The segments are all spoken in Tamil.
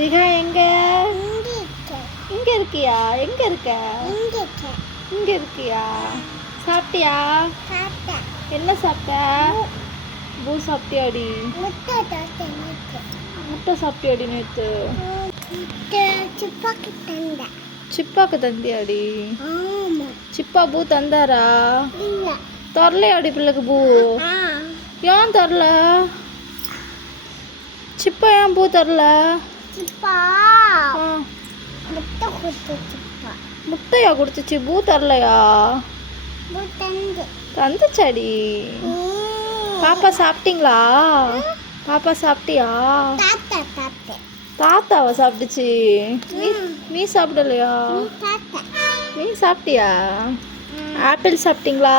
ரிஹா எங்க இங்க இருக்கியா? எங்க இருக்க? இங்க இருக்கியா? சாப்பிட்டியா? என்ன சாப்பிட்ட? பூ சாப்பிட்டியாடி? முட்டை சாப்பிட்டியாடி நேத்து? சிப்பாக்கு சிப்பாக்கு தந்தியாடி? ஆமா சிப்பா பூ தந்தாரா? தரலையாடி பிள்ளைக்கு பூ? ஏன் தரல? சிப்பா ஏன் பூ தரல? சிப்பா ஆ, முட்டை முட்டையா கொடுத்துச்சு பூ தரலையா? தந்துச்சாடி. பாப்பா சாப்பிட்டீங்களா? பாப்பா சாப்பிட்டியா? தாத்தா தாத்தா தாத்தாவா சாப்பிட்டுச்சு? நீ சாப்பிடலையா? நீ சாப்பிட்டியா? ஆப்பிள் சாப்பிட்டீங்களா?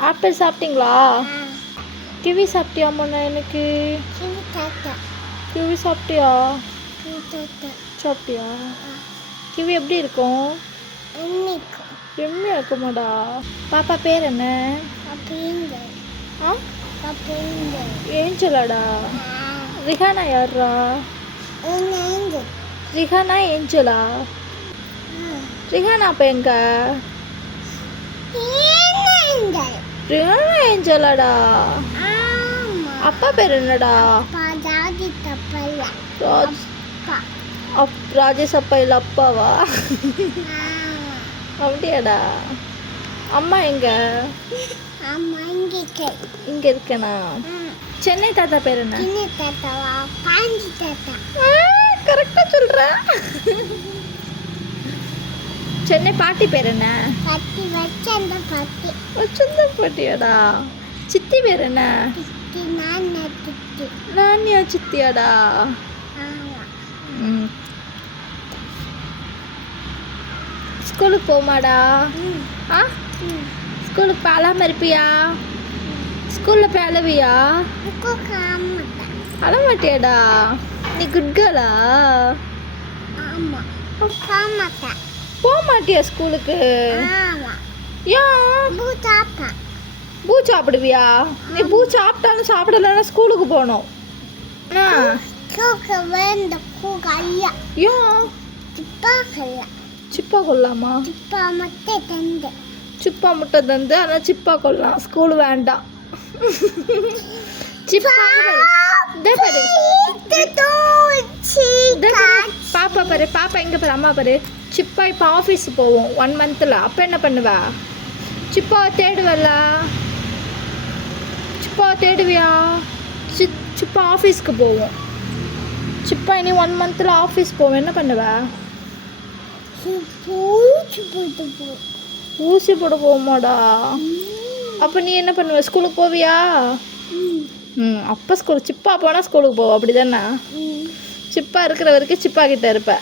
ஆப்பிள் சாப்பிட்டீங்களா? கிவி சாப்பிட்டியா முன்ன எனக்கு? கிவி சாப்பிட்டியா? சாப்பிட்டியா? கிவி எப்படி இருக்கும்? எம்மையா இருக்குமாடா? பாப்பா பேர் என்ன? ஏஞ்சலாடா? ரிஹானா என்ன ரிஹானா ஏஞ்சலா? ரிஹானா அப்போ எங்க? ரிஹானா ஏஞ்சலாடா? அப்பா பேர் என்னடா? ராஜேஷ் அப்பா. இல்லை அப்பாவா? ஆமா அப்படியாடா? அம்மா எங்க? ஆமா இங்கே இங்க இருக்கேனா? சென்னை தாத்தா பேர் என்ன? சின்ன தாத்தாவா? பாஞ்சி தாத்தா. கரெக்டா சொல்ற. சென்னை பாட்டி பேர் என்ன? பத்தி வச்சு அந்த பத்தி வச்சுருந்த பாட்டியாடா. சித்தி பேர் என்ன? திட்டி நான் நானியா சித்தியாடா. ஸ்கூலுக்கு போமாடா? ஆ? ஸ்கூலுக்கு அழாம இருப்பியா? ஸ்கூலில் போய் அழுவியா? அழமாட்டியாடா? நீ குட் கேர்ளா போக மாட்டியா ஸ்கூலுக்கு? ஏன் பூ சாப்பிடுவியா? நீ பூ சாப்பிட்டாலும் சாப்பிடலன்னா ஸ்கூலுக்கு போகணும். தூக்க வேண்ட கூக ஐயா ஏன்? சிப்பா கல்ல சிப்பா கொள்ளாமா சிப்பா மட்டும் தந்து சிப்பா முட்டை தந்து ஆனால் சிப்பா கொள்ளலாம் ஸ்கூல் வேண்டாம் பாரு. பாப்பா பாரு பாப்பா எங்க பாரு அம்மா பாரு. சிப்பா இப்போ ஆஃபீஸ் போவோம் ஒன் மந்த்தில் அப்போ என்ன பண்ணுவா? சிப்பாவை தேடுவல்ல? சிப்பாவை தேடுவியா? சி சிப்பா ஆஃபீஸ்க்கு போவோம். சிப்பா இனி ஒன் மந்த்தில் ஆஃபீஸ் போவோம். என்ன பண்ணுவ? ஊசி போட போவோமாடா. அப்போ நீ என்ன பண்ணுவ? ஸ்கூலுக்கு போவியா? ம். அப்போ ஸ்கூல் சிப்பா போனால் ஸ்கூலுக்கு போவோம் அப்படி தானே சிப்பா இருக்கிற வரைக்கும் சிப்பா கிட்ட இருப்ப.